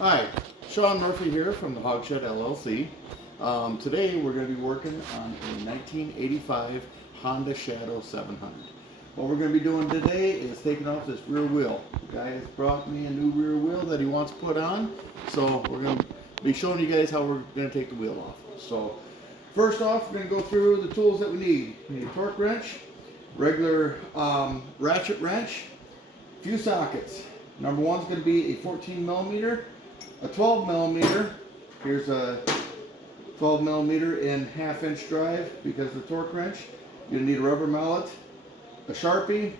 Hi, Sean Murphy here from the Hogshed LLC. Today we're going to be working on a 1985 Honda Shadow 700. What we're going to be doing today is taking off this rear wheel. The guy has brought me a new rear wheel that he wants put on, so we're going to be showing you guys how we're going to take the wheel off. So first off, we're going to go through the tools that we need. We need a torque wrench, regular ratchet wrench, few sockets. Number one is going to be a 14 millimeter, a 12 millimeter. Here's a 12 millimeter in half-inch drive because of the torque wrench. You're going to need a rubber mallet, a Sharpie,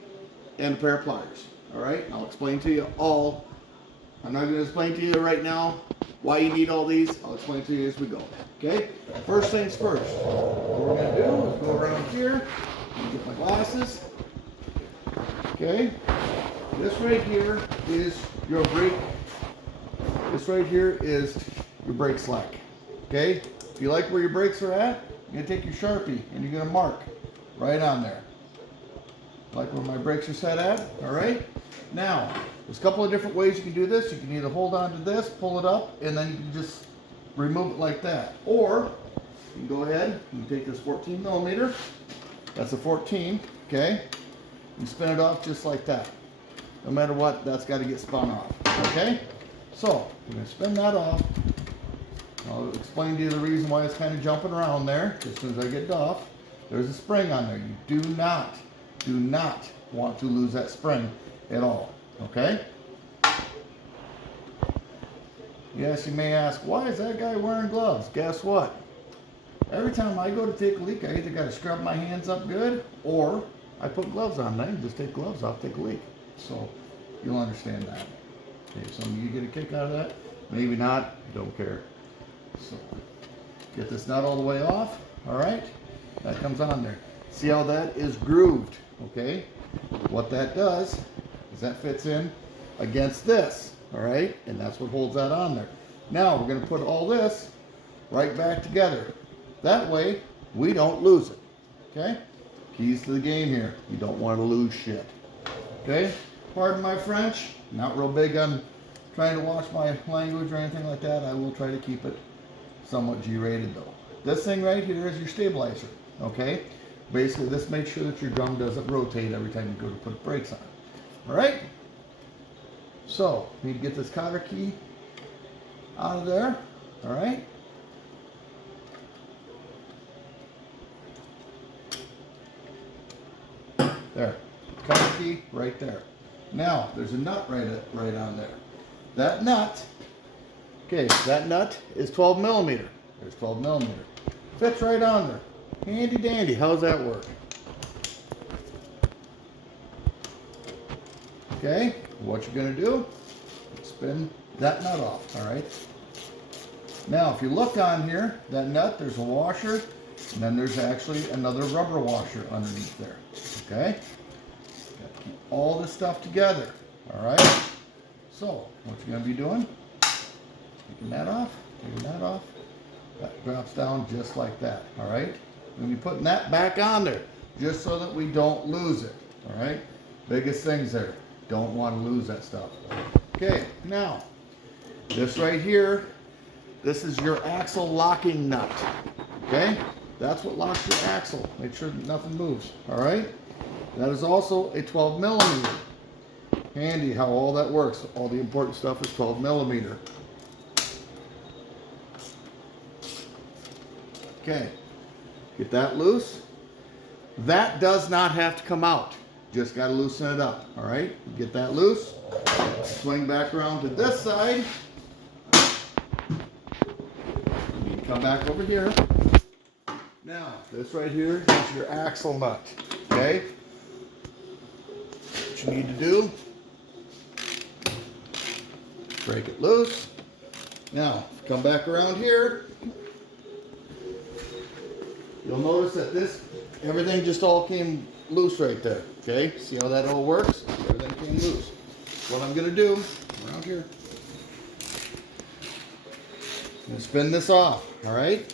and a pair of pliers. All right, I'll explain to you all. I'm not going to explain to you right now why you need all these. I'll explain to you as we go. Okay, first things first. What we're going to do is go around here and get my glasses. Okay, this right here is your brake. This right here is your brake slack. Okay, if you like where your brakes are at, you're going to take your Sharpie and you're going to mark right on there. Like where my brakes are set at, all right? Now, there's a couple of different ways you can do this. You can either hold on to this, pull it up, and then you can just remove it like that. Or, you can go ahead, you can take this 14 millimeter, that's a 14, okay? You spin it off just like that. No matter what, that's got to get spun off, okay? So, we're going to spin that off. I'll explain to you the reason why it's kind of jumping around there. As soon as I get it off, there's a spring on there. You do not want to lose that spring at all, okay? Yes, you may ask, why is that guy wearing gloves? Guess what? Every time I go to take a leak, I either got to scrub my hands up good, or I put gloves on. I can just take gloves off, take a leak. So you'll understand that. Okay, some of you get a kick out of that, maybe not, don't care. So get this nut all the way off, all right? That comes on there. See how that is grooved, okay? What that does is that fits in against this, all right? And that's what holds that on there. Now we're gonna put all this right back together. That way we don't lose it, okay? Keys to the game here. You don't want to lose shit, okay? Pardon my French, not real big on trying to watch my language or anything like that. I will try to keep it somewhat G-rated though. This thing right here is your stabilizer, okay? Basically, this makes sure that your drum doesn't rotate every time you go to put brakes on. All right? So, you need to get this cotter key out of there, all right? There, cotter key right there. Now, there's a nut right on there. That nut, okay, that nut is 12 millimeter. There's 12 millimeter. Fits right on there. Handy dandy. How's that work? Okay, what you're going to do, spin that nut off, all right? Now, if you look on here, that nut, there's a washer, and then there's actually another rubber washer underneath there, okay? Got to keep all this stuff together, all right? So, what you're going to be doing, taking that off, that drops down just like that, all right? We'll be putting that back on there, just so that we don't lose it, all right? Biggest things there, don't want to lose that stuff. Okay, now, this right here, this is your axle locking nut, okay? That's what locks your axle. Make sure that nothing moves, all right? That is also a 12 millimeter. Handy how all that works. All the important stuff is 12 millimeter. Okay, get that loose. That does not have to come out. Just got to loosen it up, all right? Get that loose. Swing back around to this side. You need to come back over here. Now, this right here is your axle nut, okay? What you need to do, break it loose. Now, come back around here. You'll notice that everything just all came loose right there, okay? See how that all works? Everything came loose. What I'm gonna do, around here, I'm gonna spin this off, all right?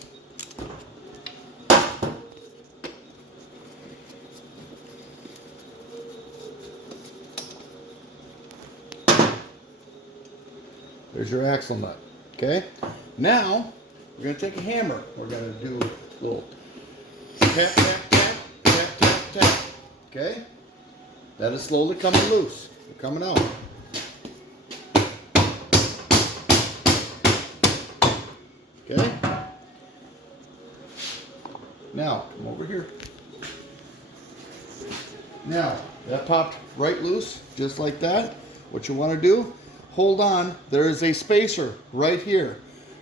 There's your axle nut. Okay? Now, we're going to take a hammer. We're going to do a little tap, tap, tap, tap, tap, tap. Okay? That is slowly coming loose. They're coming out. Okay? Now, come over here. Now, that popped right loose, just like that. What you want to do, hold on. There is a spacer right here.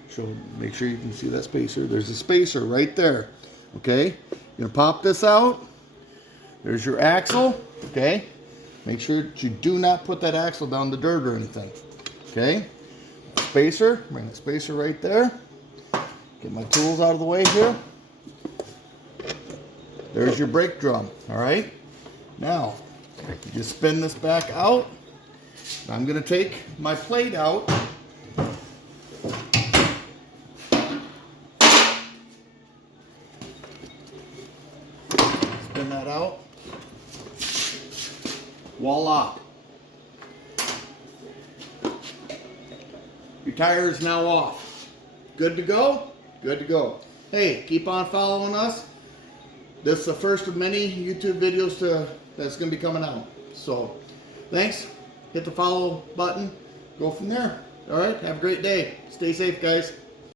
So make sure you can see that spacer. There's a spacer right there. Okay? You're going to pop this out. There's your axle. Okay? Make sure that you do not put that axle down the dirt or anything. Okay? Spacer. Bring the spacer right there. Get my tools out of the way here. There's your brake drum. Alright? Now, you just spin this back out. I'm going to take my plate out. Spin that out. Voila. Your tire is now off. Good to go? Good to go. Hey, keep on following us. This is the first of many YouTube videos that's going to be coming out. So, thanks. Hit the follow button. Go from there. All right. Have a great day. Stay safe, guys.